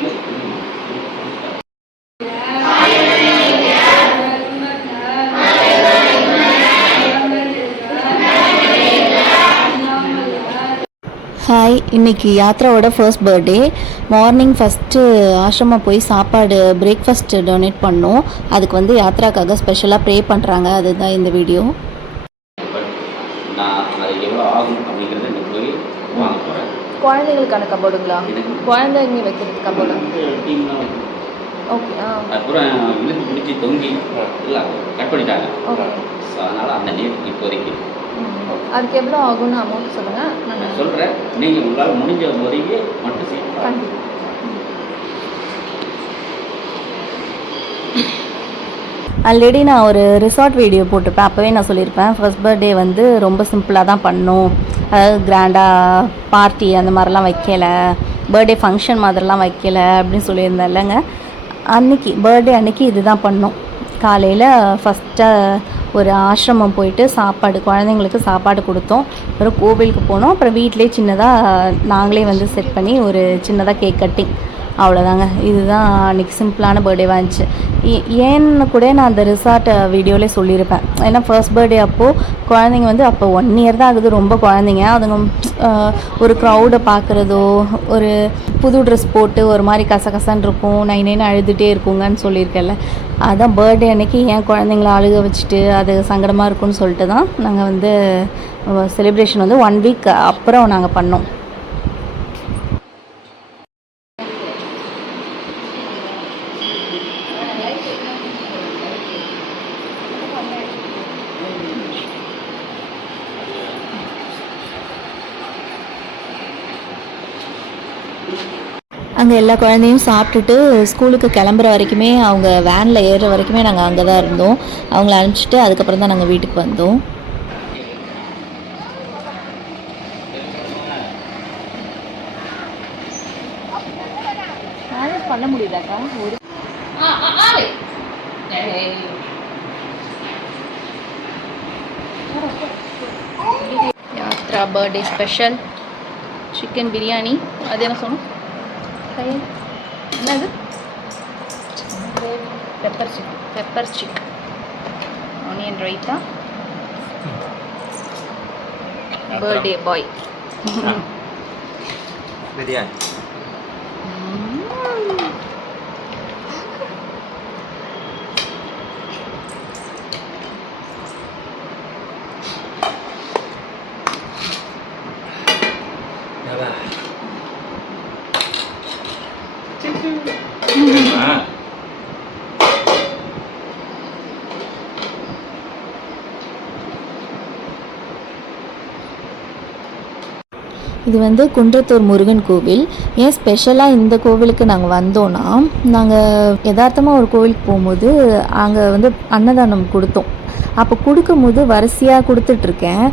Hi, இன்றைக்கி யாத்ராவோட first birthday. Morning first ஆசிரமம் போய் சாப்பாடு பிரேக்ஃபாஸ்ட் டொனேட் பண்ணோம். அதுக்கு வந்து யாத்ராக்காக ஸ்பெஷலாக ப்ரே பண்ணுறாங்க. அதுதான் இந்த வீடியோ. குழந்தைங்களுக்கான கபோர்டுங்களா? குழந்தைங்க வைக்கிறது கபோர்டு. ஓகே. அப்புறம் இழுத்து பிடிச்சி தொங்கி இல்லை கட் பண்ணிட்டாங்க. ஓகே. ஸோ அதனால் அந்த நீர் இப்போதைக்கு அதுக்கு எவ்வளோ ஆகும்னு அமௌண்ட் சொல்லுங்கள். நான் சொல்கிறேன், நீங்கள் உங்களால் முடிஞ்ச முறையே மட்டும் செய்யணும். ஆல்ரெடி நான் ஒரு ரிசார்ட் வீடியோ போட்டிருப்பேன். அப்போவே நான் சொல்லியிருப்பேன், ஃபர்ஸ்ட் பர்த்டே வந்து ரொம்ப சிம்பிளாக தான் பண்ணோம். அதாவது கிராண்டாக பார்ட்டி அந்த மாதிரிலாம் வைக்கலை, பர்த்டே ஃபங்க்ஷன் மாதிரிலாம் வைக்கலை அப்படின்னு சொல்லியிருந்தேன் இல்லைங்க. அன்றைக்கி பர்த்டே அன்றைக்கி இது தான் பண்ணோம். காலையில் ஃபஸ்ட்டாக ஒரு ஆசிரமம் போயிட்டு சாப்பாடு குழந்தைங்களுக்கு சாப்பாடு கொடுத்தோம். அப்புறம் கோவிலுக்கு போனோம். அப்புறம் வீட்டிலே சின்னதாக நாங்களே வந்து செட் பண்ணி ஒரு சின்னதாக கேக் கட்டிங், அவ்வளோதாங்க. இதுதான் அன்றைக்கி சிம்பிளான பர்த்டேவாக இருந்துச்சு. ஏன்னு கூட நான் அந்த ரிசார்ட் வீடியோவிலே சொல்லியிருப்பேன். ஏன்னா ஃபர்ஸ்ட் பர்த்டே அப்போது குழந்தைங்க வந்து அப்போ 1 இயர் தான் ஆகுது. ரொம்ப குழந்தைங்க அதுங்க ஒரு க்ரௌடை பார்க்குறதோ, ஒரு புது ட்ரெஸ் போட்டு ஒரு மாதிரி கசகசன்னு இருக்கும், நைனு அழுதுகிட்டே இருக்குங்கன்னு சொல்லியிருக்கேன்ல. அதான் பர்த்டே அன்றைக்கி ஏன் குழந்தைங்கள அழுக வச்சுட்டு அது சங்கடமாக இருக்குன்னு சொல்லிட்டு தான் நாங்கள் வந்து செலிப்ரேஷன் வந்து 1 வீக் அப்புறம் நாங்கள் பண்ணோம். அங்கே எல்லா குழந்தையும் சாப்பிட்டுட்டு ஸ்கூலுக்கு கிளம்புற வரைக்குமே, அவங்க வேனில் ஏறுற வரைக்குமே நாங்கள் அங்கே தான் இருந்தோம். அவங்கள அனுப்பிச்சிட்டு அதுக்கப்புறம் தான் நாங்கள் வீட்டுக்கு வந்தோம். பண்ண முடியுதாக்கா? ஒரு Yatra birthday special chicken biryani. அது என்ன சொன்னோம்? என்னது? Pepper chicken onion raita. Birthday boy biryani. இது வந்து குன்றத்தூர் முருகன் கோவில். ஏன் ஸ்பெஷலாக இந்த கோவிலுக்கு நாங்கள் வந்தோன்னா, நாங்கள் யதார்த்தமாக ஒரு கோவிலுக்கு போகும்போது அங்கே வந்து அன்னதானம் கொடுத்தோம். அப்போ கொடுக்கும்போது வரிசையாக கொடுத்துட்ருக்கேன்.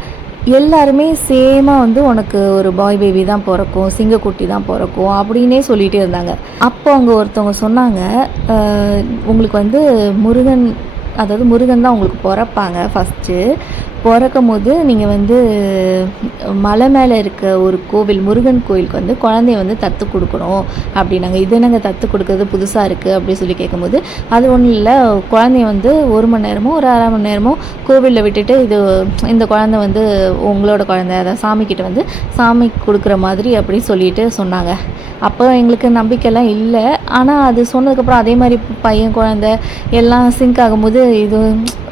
எல்லாருமே சேமாக வந்து உனக்கு ஒரு பாய் பேபி தான் பிறக்கும், சிங்கக்குட்டி தான் பிறக்கும் அப்படின்னே சொல்லிகிட்டே இருந்தாங்க. அப்போ அங்கே ஒருத்தவங்க சொன்னாங்க, உங்களுக்கு வந்து முருகன், அதாவது முருகன் தான் உங்களுக்கு பிறப்பாங்க. ஃபஸ்ட்டு பிறக்கும் போது நீங்கள் வந்து மலை மேலே இருக்க ஒரு கோவில், முருகன் கோவிலுக்கு வந்து குழந்தைய வந்து தத்து கொடுக்கணும் அப்படின்னாங்க. இது நாங்கள் தத்து கொடுக்குறது புதுசாக இருக்குது அப்படின்னு சொல்லி கேட்கும்போது, அது ஒன்றும் இல்லை, குழந்தைய வந்து 1 மணி நேரமோ ஒரு 1/2 மணி நேரமோ கோவிலில் விட்டுட்டு இந்த குழந்தை வந்து உங்களோட குழந்தை, அதாவது சாமிக்கிட்ட வந்து சாமிக்கு கொடுக்குற மாதிரி அப்படின்னு சொல்லிட்டு சொன்னாங்க. அப்போ எங்களுக்கு நம்பிக்கைலாம் இல்லை. ஆனால் அது சொன்னதுக்கப்புறம் அதே மாதிரி பையன் குழந்தை எல்லாம் சிங்க் ஆகும்போது இது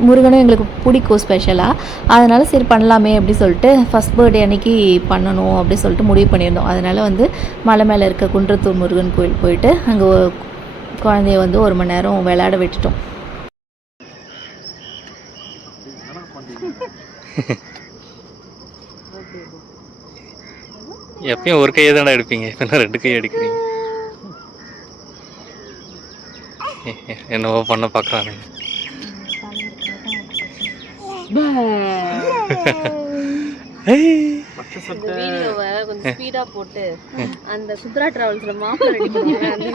முருகனும் எங்களுக்கு பிடிக்கும் ஸ்பெஷலாக. அதனால் சரி பண்ணலாமே அப்படி சொல்லிட்டு ஃபஸ்ட் பர்த்டே அன்றைக்கி பண்ணணும் அப்படி சொல்லிட்டு முடிவு பண்ணியிருந்தோம். அதனால் வந்து மலை மேலே இருக்க குன்றத்தூர் முருகன் கோயில் போயிட்டு அங்கே குழந்தைய வந்து 1 மணி நேரம் விளையாட விட்டுட்டோம். எப்பயும் ஒரு கையை தானே எடுப்பீங்க, இப்போ 2 கை எடுக்கிறீங்க. என்னவோ பண்ண பார்க்குறாங்க. வீடியோவை கொஞ்சம் ஸ்பீடா போட்டு அந்த சுத்ரா டிராவல்ஸ்ல மாப்பிள்ளை ரெடி பண்ணுவாங்க.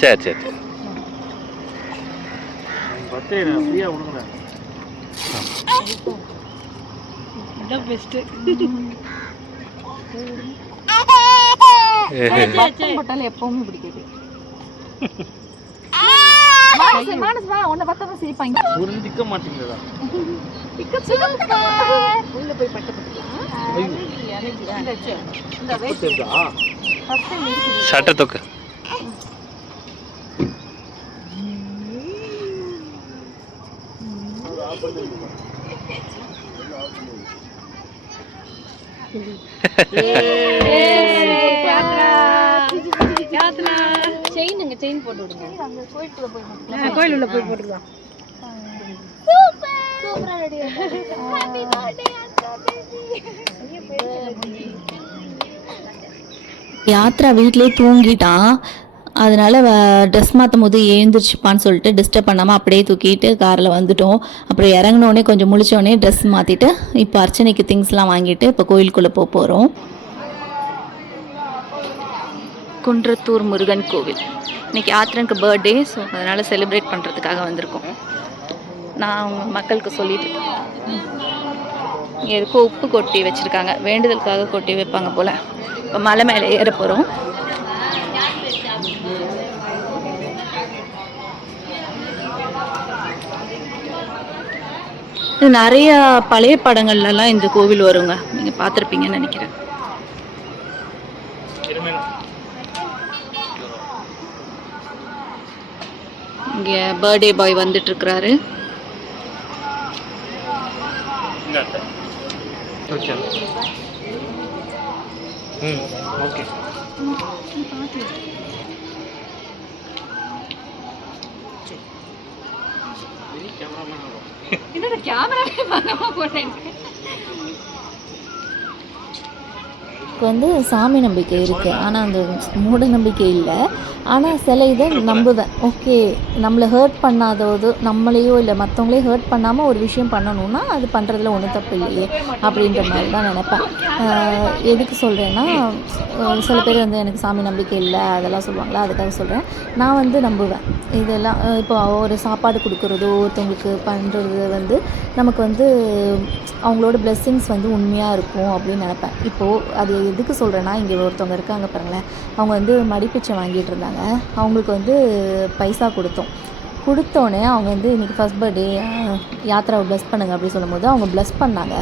சரி சரி சரி. இதான் பெஸ்ட்டு. பட்டம் போட்டாலும் எப்பவுமே பிடிக்காது. மானஸ் வா, உன்னை பார்த்தா சிரிப்பாங்க. ஒரு திக்க மாட்டீங்களா? உள்ள போய் பட்டு போட்டுக்கலாம். சட்டை தொக்கு. செயின் போட்டு விடுங்க. அங்க கோயிலுக்குள்ள போய் போட்டுக்கலாம். கோயில் உள்ள போய் போட்டுக்கலாம். சூப்பரா ரெடி ஹாப்பி பர்த்டே யாத்ரா வீட்டிலே தூங்கிட்டான். அதனால் ட்ரெஸ் மாற்றும் போது எழுந்திரிச்சுப்பான்னு சொல்லிட்டு டிஸ்டர்ப் பண்ணாமல் அப்படியே தூக்கிட்டு காரில் வந்துட்டோம். அப்புறம் இறங்கினோடனே கொஞ்சம் முழிச்சோடனே ட்ரெஸ் மாற்றிட்டு இப்போ அர்ச்சனைக்கு திங்ஸ்லாம் வாங்கிட்டு இப்போ கோயிலுக்குள்ளே போக போகிறோம். குன்றத்தூர் முருகன் கோவில். இன்றைக்கி ஆத்திரனுக்கு பர்த்டே, ஸோ அதனால் செலிப்ரேட் பண்ணுறதுக்காக வந்திருக்கோம். நான் அவங்க மக்களுக்கு சொல்லிட்டு எதுக்கோ உப்பு கொட்டி வச்சுருக்காங்க, வேண்டுதலுக்காக கொட்டி வைப்பாங்க போல். இப்போ மலை மேலே ஏற போகிறோம். நிறைய பழைய படங்கள்லாம் இந்த கோவில் வருங்க, நீங்கள் பார்த்துருப்பீங்கன்னு நினைக்கிறேன். இங்கே பர்த்டே பாய் வந்துட்டு இருக்கிறாரு. ஓகே. என்னோட கேமராவே பண்ணாம போட்டேன். எனக்கு வந்து சாமி நம்பிக்கை இருக்குது, ஆனால் அந்த மூட நம்பிக்கை இல்லை. ஆனால் சில இதை நம்புவேன். ஓகே, நம்மளை ஹர்ட் பண்ணாதது, நம்மளையோ இல்லை மற்றவங்களே ஹர்ட் பண்ணாமல் ஒரு விஷயம் பண்ணணும்னா அது பண்ணுறதுல ஒன்றும் தப்பு இல்லையே அப்படின்ற மாதிரி தான் நினைப்பேன். எதுக்கு சொல்கிறேன்னா, சில பேர் வந்து எனக்கு சாமி நம்பிக்கை இல்லை அதெல்லாம் சொல்லுவாங்களா, அதுக்காக சொல்கிறேன். நான் வந்து நம்புவேன் இதெல்லாம். இப்போ ஒரு சாப்பாடு கொடுக்குறதோ ஒருத்தவங்களுக்கு பண்ணுறது வந்து நமக்கு வந்து அவங்களோட பிளெஸ்ஸிங்ஸ் வந்து உண்மையாக இருக்கும் அப்படின்னு நினப்பேன். இப்போது அது எதுக்கு சொல்கிறேன்னா, இங்கே ஒருத்தவங்க இருக்காங்க பாருங்களேன், அவங்க வந்து மடிப்பிச்சை வாங்கிட்டு இருந்தாங்க. அவங்களுக்கு வந்து பைசா கொடுத்தோடனே அவங்க வந்து இன்றைக்கி ஃபஸ்ட் பர்த்டே யாத்ராவை ப்ளஸ் பண்ணுங்க அப்படின்னு சொல்லும்போது அவங்க ப்ளஸ் பண்ணாங்க.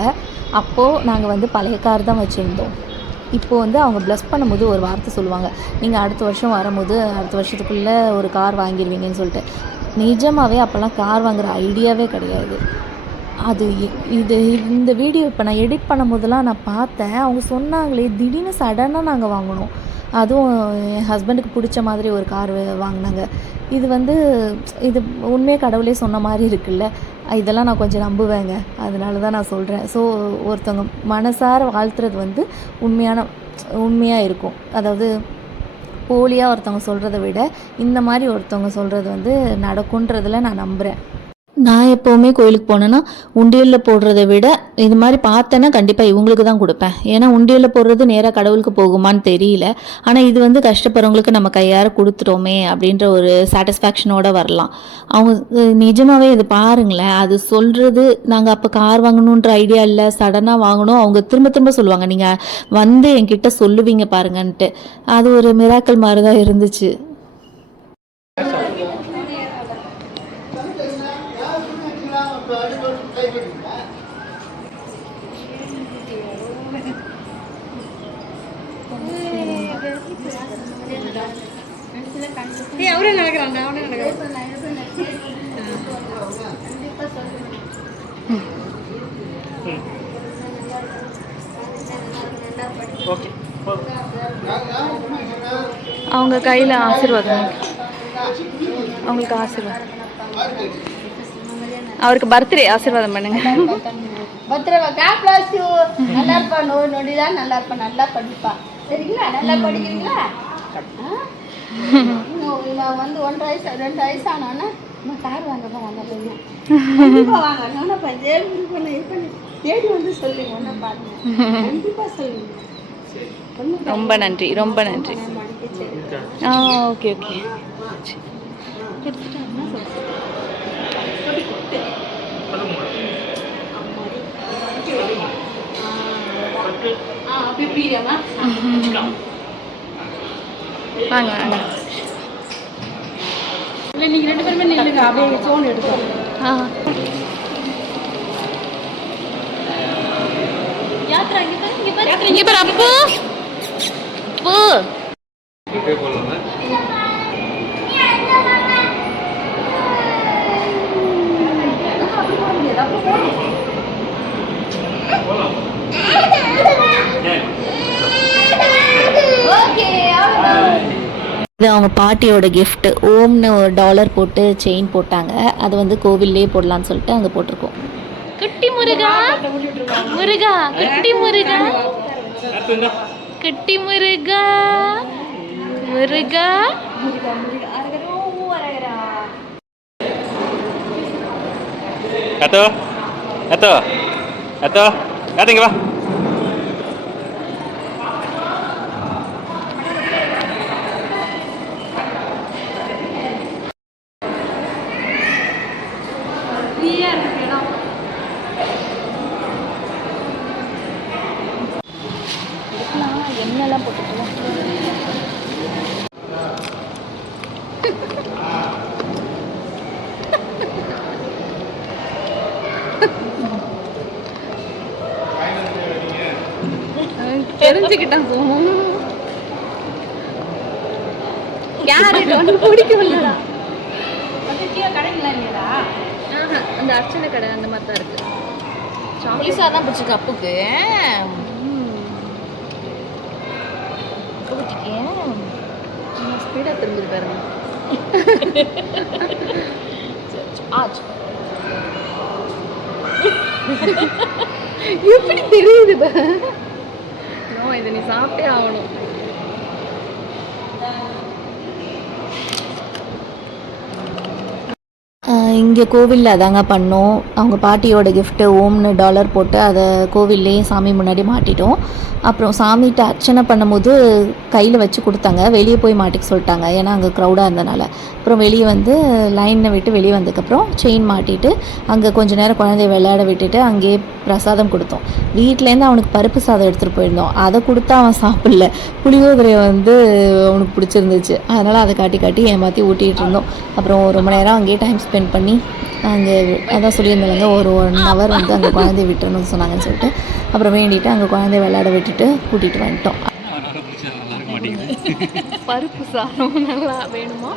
அப்போது நாங்கள் வந்து பழைய கார் தான் வச்சுருந்தோம். இப்போது வந்து அவங்க ப்ளஸ் பண்ணும்போது ஒரு வார்த்தை சொல்லுவாங்க, நீங்கள் அடுத்த வருஷம் வரும்போது அடுத்த வருஷத்துக்குள்ளே ஒரு கார் வாங்கிடுவீங்கன்னு சொல்லிட்டு. நிஜமாகவே அப்போல்லாம் கார் வாங்குகிற ஐடியாவே கிடையாது. அது இந்த வீடியோ இப்போ நான் எடிட் பண்ணும் போதெல்லாம் நான் பார்த்தேன். அவங்க சொன்னாங்களே, திடீர்னு சடனாக நாங்கள் வாங்கினோம். அதுவும் என் ஹஸ்பண்டுக்கு பிடிச்ச மாதிரி ஒரு கார் வாங்கினாங்க. இது வந்து இது உண்மையாக கடவுளே சொன்ன மாதிரி இருக்குல்ல. இதெல்லாம் நான் கொஞ்சம் நம்புவேங்க, அதனால தான் நான் சொல்கிறேன். ஸோ ஒருத்தவங்க மனசார வாழ்த்துறது வந்து உண்மையாக இருக்கும். அதாவது போலியாக ஒருத்தவங்க சொல்கிறத விட இந்த மாதிரி ஒருத்தவங்க சொல்கிறது வந்து நடக்குன்றதில் நான் நம்புகிறேன். நான் எப்போவுமே கோயிலுக்கு போனேன்னா உண்டியலில் போடுறத விட இது மாதிரி பார்த்தேன்னா கண்டிப்பாக இவங்களுக்கு தான் கொடுப்பேன். ஏன்னா உண்டியலில் போடுறது நேராக கடவுளுக்கு போகுமான்னு தெரியல. ஆனால் இது வந்து கஷ்டப்படுறவங்களுக்கு நம்ம கையார கொடுத்துட்டோமே அப்படின்ற ஒரு சாட்டிஸ்ஃபேக்ஷனோடு வரலாம். அவங்க நிஜமாகவே இது பாருங்களேன், அது சொல்கிறது நாங்கள் அப்போ கார் வாங்கணுன்ற ஐடியா இல்லை, சடனாக வாங்கணும். அவங்க திரும்ப திரும்ப சொல்லுவாங்க, நீங்கள் வந்து என்கிட்ட சொல்லுவீங்க பாருங்கன்ட்டு. அது ஒரு மிராக்கல் மாதிரி தான் இருந்துச்சு. அவரே நடக்கிறான், அவனே நடக்கிறான். அவங்க கையில் ஆசீர்வாதம், அவங்களுக்கு ஆசீர்வாதம். அவருக்கு பர்த்டே ஆசீர்வாதம் பண்ணுங்க. நல்லா இருப்பா, நோய் நொடிதான் நல்லா இருப்பா, நல்லா படிப்பா, சரிங்களா? நல்லா படிக்கிறீங்களா? இவன் வந்து 1 வயசு 2 வயசு ஆனோன்னா நம்ம கார் வாங்க போகிறாங்க பையன். கண்டிப்பாக வாங்க, நானப்பா தேடி பண்ண தேடி வந்து சொல்லுங்க, ஒன்றும் பாருங்க, கண்டிப்பாக சொல்லுங்க. ரொம்ப நன்றி, ரொம்ப நன்றி. Okay okay. பிபிரியமா வாங்க வாங்க. இல்லை நீங்கள் 2 பேருமே நில்லுங்க, அப்படியே ஃபோன் எடுத்தோம். யாத்ரா இங்கே பாரு அப்பு போ. இது அவங்க பாட்டியோட கிஃப்ட். ஓம்னு ஒரு $1 போட்டு செயின் போட்டாங்க. அது வந்து கோவில்லே போடலான்னு சொல்லிட்டு அங்கே போட்டிருக்கோம். குட்டி முருகா முருகா குட்டி முருகா குட்டி முருகா முருகா. அத்தோ அத்தோ அத்தோ யாத்திங்க வா. எண்ணெய்லாம் போட்டுக்கலாம். தெரிஞ்சுக்கிட்டான் கேரட் ஒன்று பிடிக்கலடா. கடைங்களா இல்லையா? அந்த அர்ச்சனை கடை அந்த மாதிரி தான் இருக்கு. சாக்லேட்ஸாக தான் பிடிச்சி கப்புக்கு ஸ்பீடாக திரும்புது பாருங்க. எப்படி தெரியுது? இதை நீ சாப்பிட்டே ஆகணும். இங்கே கோவிலில் அதாங்க பண்ணோம். அவங்க பாட்டியோட கிஃப்ட்டு ஓம்னு $1 போட்டு அதை கோவில்லையே சாமி முன்னாடி மாட்டிட்டோம். அப்புறம் சாமிகிட்ட அர்ச்சனை பண்ணும்போது கையில் வச்சு கொடுத்தாங்க. வெளியே போய் மாட்டிக்க சொல்லிட்டாங்க, ஏன்னா அங்கே க்ரௌடாக இருந்தனால. அப்புறம் வெளியே வந்து லைனை விட்டு வெளியே வந்ததுக்கப்புறம் செயின் மாட்டிட்டு அங்கே கொஞ்சம் நேரம் குழந்தைய விளையாட விட்டுட்டு அங்கேயே பிரசாதம் கொடுத்தோம். வீட்டிலேருந்து அவனுக்கு பருப்பு சாதம் எடுத்துகிட்டு போயிருந்தோம். அதை கொடுத்தா அவன் சாப்பிடல. புளியோதரையை வந்து அவனுக்கு பிடிச்சிருந்துச்சு, அதனால் அதை காட்டி காட்டி ஏமாற்றி ஊட்டிகிட்டு இருந்தோம். அப்புறம் ரொம்ப நேரம் அங்கேயே டைம் ஸ்பெண்ட் பண்ணி அங்கே அதான் சொல்லியிருந்தாங்க ஒரு 1 hour வந்து அங்கே குழந்தைய விட்டுறணும்னு சொன்னாங்கன்னு சொல்லிட்டு அப்புறம் வேண்டிட்டு அங்கே குழந்தைய விளையாட விட்டுட்டு கூட்டிகிட்டு வந்துட்டோம். பருப்பு சாதம் நல்லா வேணுமா?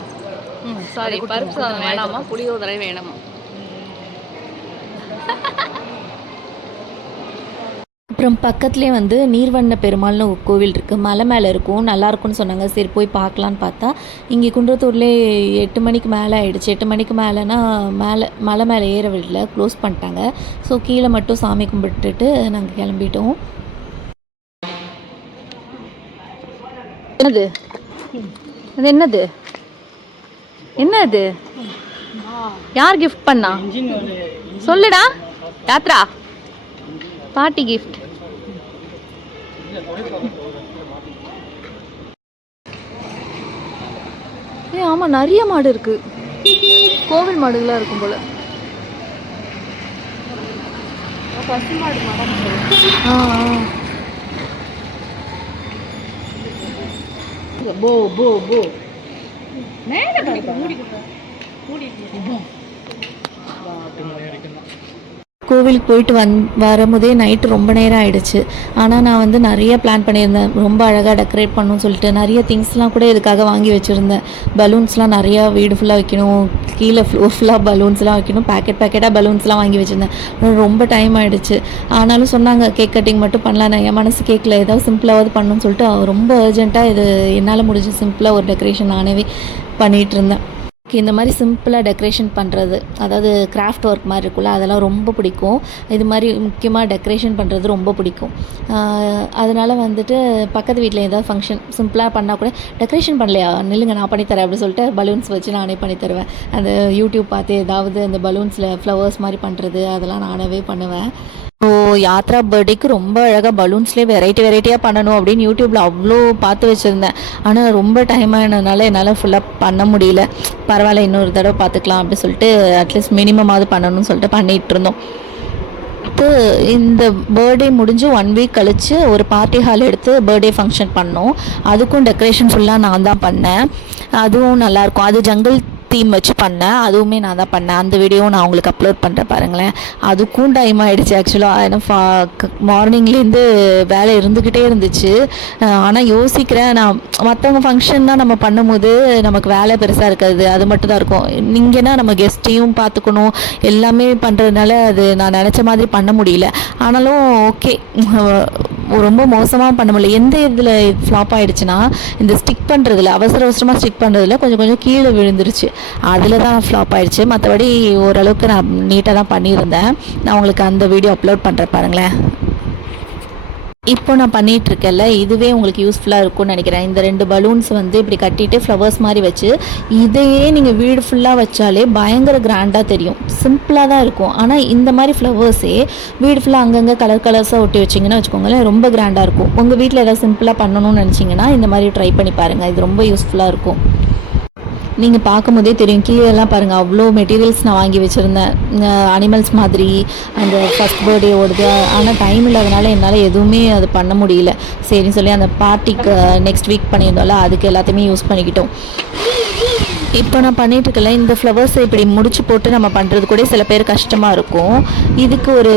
சாரி, பருப்பு சாதம் வேணாமா, புளியோதரை வேணுமா? அப்புறம் பக்கத்துலேயே வந்து நீர்வண்ண பெருமாள்னு ஒரு கோவில் இருக்குது. மலை மேலே இருக்கும், நல்லாயிருக்கும்னு சொன்னாங்க. சரி போய் பார்க்கலான்னு பார்த்தா இங்கே குன்றத்தூர்லேயே 8 மணிக்கு மேலே ஆகிடுச்சு. 8 மணிக்கு மேலேனா மலை மேலே ஏற விடல, க்ளோஸ் பண்ணிட்டாங்க. ஸோ கீழே மட்டும் சாமி கும்பிட்டுட்டு நாங்கள் கிளம்பிட்டோம். என்னது அது? என்னது என்ன அது? யார் கிஃப்ட் பண்ணா சொல்லுடா. யாத்ரா பாட்டி கிஃப்ட். ஆமாம், நிறைய மாடு இருக்கு. கோவில் மாடுகளாக இருக்கும் போல. பசு மாடு மாடம். போ போ போ மேலே கோவிலுக்கு போயிட்டு வரும்போதே நைட்டு ரொம்ப நேரம் ஆகிடுச்சு. ஆனால் நான் வந்து நிறைய பிளான் பண்ணியிருந்தேன், ரொம்ப அழகாக டெக்கரேட் பண்ணணும்னு சொல்லிட்டு. நிறைய திங்ஸ்லாம் கூட இதுக்காக வாங்கி வச்சுருந்தேன். பலூன்ஸ்லாம் நிறையா வீடு ஃபுல்லாக வைக்கணும், கீழே ஃப்ளோர் ஃபுல்லாக பலூன்ஸ்லாம் வைக்கணும், பேக்கெட்டாக பலூன்ஸ்லாம் வாங்கி வச்சுருந்தேன். ரொம்ப டைம் ஆகிடுச்சு. ஆனாலும் சொன்னாங்க கேக் கட்டிங் மட்டும் பண்ணலாம். நான் என் மனசு கேட்கல, ஏதாவது சிம்பிளாவது பண்ணணும்னு சொல்லிட்டு ரொம்ப அர்ஜென்ட்டாக இது என்னால் முடிஞ்ச சிம்பிளாக ஒரு டெக்கரேஷன் நானே பண்ணிகிட்டு இருந்தேன். இந்த மாதிரி சிம்பிளாக டெக்கரேஷன் பண்ணுறது, அதாவது கிராஃப்ட் ஒர்க் மாதிரி இருக்குல்ல, அதெல்லாம் ரொம்ப பிடிக்கும். இது மாதிரி முக்கியமாக டெக்கரேஷன் பண்ணுறது ரொம்ப பிடிக்கும். அதனால் வந்துட்டு பக்கத்து வீட்டில் ஏதாவது ஃபங்க்ஷன் சிம்பிளாக பண்ணால் கூட, டெக்கரேஷன் பண்ணலையா நில்லுங்க நான் பண்ணித்தரேன் அப்படின்னு சொல்லிட்டு பலூன்ஸ் வச்சு நானே பண்ணித்தருவேன். அந்த யூடியூப் பார்த்து ஏதாவது அந்த பலூன்ஸில் ஃப்ளவர்ஸ் மாதிரி பண்ணுறது அதெல்லாம் நானே பண்ணுவேன். ஸோ யாத்ரா பர்த்டேக்கு ரொம்ப அழகாக பலூன்ஸ்லேயே வெரைட்டியாக பண்ணணும் அப்படின்னு யூடியூப்பில் அவ்வளோ பார்த்து வச்சுருந்தேன். ஆனால் ரொம்ப டைம் ஆனதுனால என்னால் ஃபுல்லாக பண்ண முடியல. பரவாயில்ல, இன்னொரு தடவை பார்த்துக்கலாம் அப்படின்னு சொல்லிட்டு அட்லீஸ்ட் மினிமமாவது பண்ணணும்னு சொல்லிட்டு பண்ணிகிட்டு இருந்தோம். அடுத்து இந்த பர்த்டே முடிஞ்சு 1 வீக் கழித்து ஒரு பார்ட்டி ஹால் எடுத்து பர்த்டே ஃபங்க்ஷன் பண்ணோம். அதுக்கும் டெக்கரேஷன் ஃபுல்லாக நான் தான் பண்ணேன். அதுவும் நல்லாயிருக்கும். அது ஜங்கிள் தீம் வச்சு பண்ணேன். அதுவுமே நான் தான் பண்ணேன். அந்த வீடியோவும் நான் உங்களுக்கு அப்லோட் பண்ணுறேன் பாருங்களேன். அதுக்கும் டைம் ஆகிடுச்சு ஆக்சுவலாக. ஏன்னா மார்னிங்லேருந்து வேலை இருந்துக்கிட்டே இருந்துச்சு. ஆனால் யோசிக்கிறேன், நான் மற்றவங்க ஃபங்க்ஷன் தான் நம்ம பண்ணும்போது நமக்கு வேலை பெருசாக இருக்காது, அது மட்டும் தான் இருக்கும். இங்கேனா நம்ம கெஸ்ட்டையும் பார்த்துக்கணும், எல்லாமே பண்ணுறதுனால அது நான் நினச்ச மாதிரி பண்ண முடியல. ஆனாலும் ஓகே, ரொம்ப மோசமாக பண்ண முடியல. எந்த இதில் ஃப்ளாப் ஆகிடுச்சுன்னா, இந்த ஸ்டிக் பண்ணுறதுல அவசரமாக ஸ்டிக் பண்ணுறதுல கொஞ்சம் கீழே விழுந்துருச்சு. அதில் தான் ஃப்ளாப் ஆகிடுச்சு. மற்றபடி ஓரளவுக்கு நான் நீட்டாக தான் பண்ணியிருந்தேன். நான் உங்களுக்கு அந்த வீடியோ அப்லோட் பண்ணுறேன் பாருங்களேன். இப்போ நான் பண்ணிகிட்ருக்கேன்ல, இதுவே உங்களுக்கு யூஸ்ஃபுல்லாக இருக்கும்னு நினைக்கிறேன். இந்த 2 பலூன்ஸ் வந்து இப்படி கட்டிட்டு ஃப்ளவர்ஸ் மாதிரி வச்சு இதையே நீங்கள் வீடு ஃபுல்லாக வச்சாலே பயங்கர கிராண்டாக தெரியும். சிம்பிளாக தான் இருக்கும். ஆனால் இந்த மாதிரி ஃப்ளவர்ஸே வீடு ஃபுல்லாக அங்கங்கே கலர்ஸாக ஒட்டி வச்சிங்கன்னா வச்சுக்கோங்களேன், ரொம்ப கிராண்டாக இருக்கும். உங்கள் வீட்டில் ஏதாவது சிம்பிளாக பண்ணணும்னு நினச்சிங்கன்னா இந்த மாதிரி ட்ரை பண்ணி பாருங்கள். இது ரொம்ப யூஸ்ஃபுல்லாக இருக்கும். நீங்கள் பார்க்கும்போதே தெரியும், கீழெல்லாம் பாருங்கள் அவ்வளோ மெட்டீரியல்ஸ் நான் வாங்கி வச்சுருந்தேன். அனிமல்ஸ் மாதிரி அந்த ஃபஸ்ட் பர்த்டே ஓடுது. ஆனால் டைம் இல்லாதனால என்னால் எதுவுமே அது பண்ண முடியல. சரின்னு சொல்லி அந்த பார்ட்டிக்கு நெக்ஸ்ட் வீக் பண்ணியிருந்தோம்ல, அதுக்கு எல்லாத்தையுமே யூஸ் பண்ணிக்கிட்டோம். இப்போ நான் பண்ணிகிட்ருக்கல இந்த ஃப்ளவர்ஸை இப்படி முடிச்சு போட்டு நம்ம பண்ணுறது கூட சில பேர் கஷ்டமாக இருக்கும். இதுக்கு ஒரு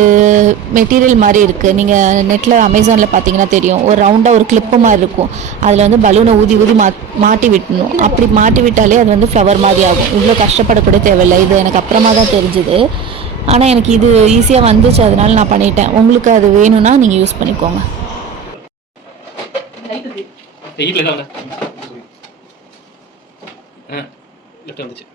மெட்டீரியல் மாதிரி இருக்குது. நீங்கள் நெட்டில் அமேசானில் பார்த்தீங்கன்னா தெரியும், ஒரு ரவுண்டாக ஒரு கிளிப்பு மாதிரி இருக்கும். அதில் வந்து பலூனை ஊதி மாட்டி விட்டணும். அப்படி மாட்டி விட்டாலே அது வந்து ஃப்ளவர் மாதிரி ஆகும். இவ்வளோ கஷ்டப்படக்கூட தேவையில்லை. இது எனக்கு அப்புறமா தான் தெரிஞ்சுது. ஆனால் எனக்கு இது ஈஸியாக வந்துச்சு, அதனால நான் பண்ணிட்டேன். உங்களுக்கு அது வேணும்னா நீங்கள் யூஸ் பண்ணிக்கோங்க. லெஃப்ட் வந்துச்சு.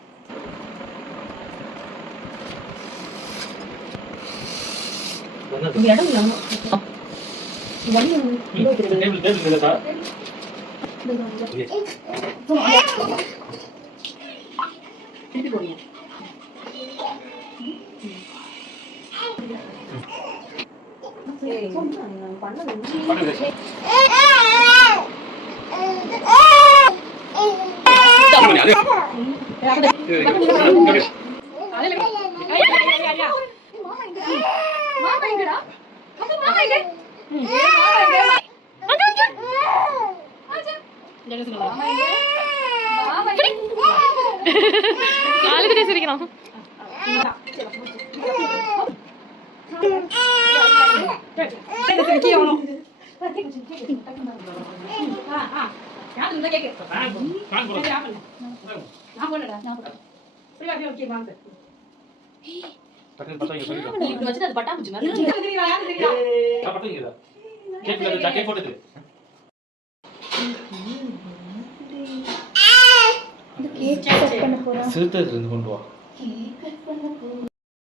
சிறுத்தை கொண்டு வா.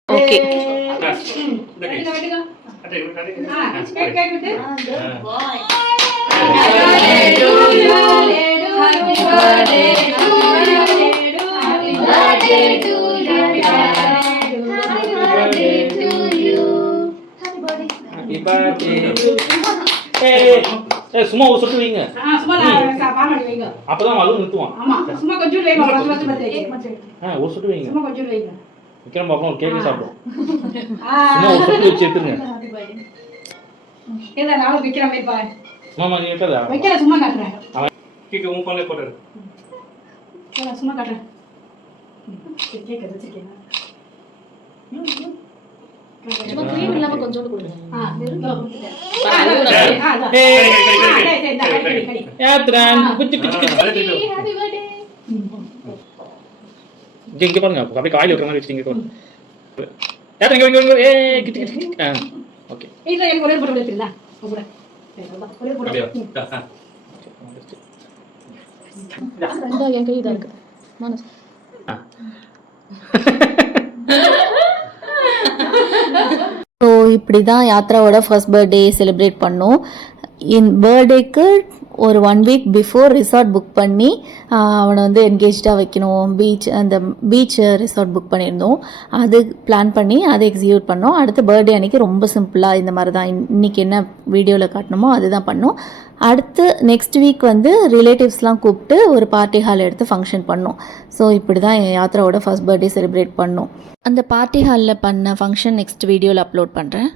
ஓகே, சும்மா ஒரு சொட்டு வைங்க, அப்பதான் அழுவு நிறுத்துவான். ஒரு சொட்டு வைங்க, விக்ரம் பாப்பா ஒரு கேக்கு சாப்பிடும். சும்மா ஒரு சொட்டு வச்சு எடுத்துருங்க. மாமா நீ எடுத்ததா சும்மா காட்டுறேன். கேக்கு உன் பண்ணல போட்டாரு. சும்மா காட்டுறேன். கேக்க வச்சிருக்கேன். சும்மா க்ரீம் இல்லாம கொஞ்சோண்டு கொடுங்க. இங்க பாருங்க, அப்படியே காயில வைக்கிற மாதிரி வச்சிட்டீங்க. ஓகே இல்ல எனக்கு ஒரே போட்டு வச்சிருந்தா கூட ஒரே போட்டு என் கை இதா இருக்கு. ஸோ இப்படி தான் யாத்ராவோட ஃபர்ஸ்ட் பர்த்டே செலிப்ரேட் பண்ணோம். என் பர்த்டேக்கு ஒரு 1 வீக் பிஃபோர் ரிசார்ட் புக் பண்ணி அவனை வந்து என்கேஜாக வைக்கணும். பீச் ரிசார்ட் புக் பண்ணியிருந்தோம். அது பிளான் பண்ணி அதை எக்ஸிக்யூட் பண்ணோம். அடுத்து பர்த்டே அன்றைக்கி ரொம்ப சிம்பிளாக இந்த மாதிரி தான் இன்றைக்கி என்ன வீடியோவில் காட்டணுமோ அதுதான் பண்ணோம். அடுத்து நெக்ஸ்ட் வீக் வந்து ரிலேட்டிவ்ஸ்லாம் கூப்பிட்டு ஒரு பார்ட்டி ஹால் எடுத்து ஃபங்க்ஷன் பண்ணோம். ஸோ இப்படி தான் என் யாத்ராவோட ஃபர்ஸ்ட் பர்த்டே செலிப்ரேட் பண்ணோம். அந்த பார்ட்டி ஹாலில் பண்ண ஃபங்க்ஷன் நெக்ஸ்ட் வீடியோவில் அப்லோட் பண்ணுறேன்.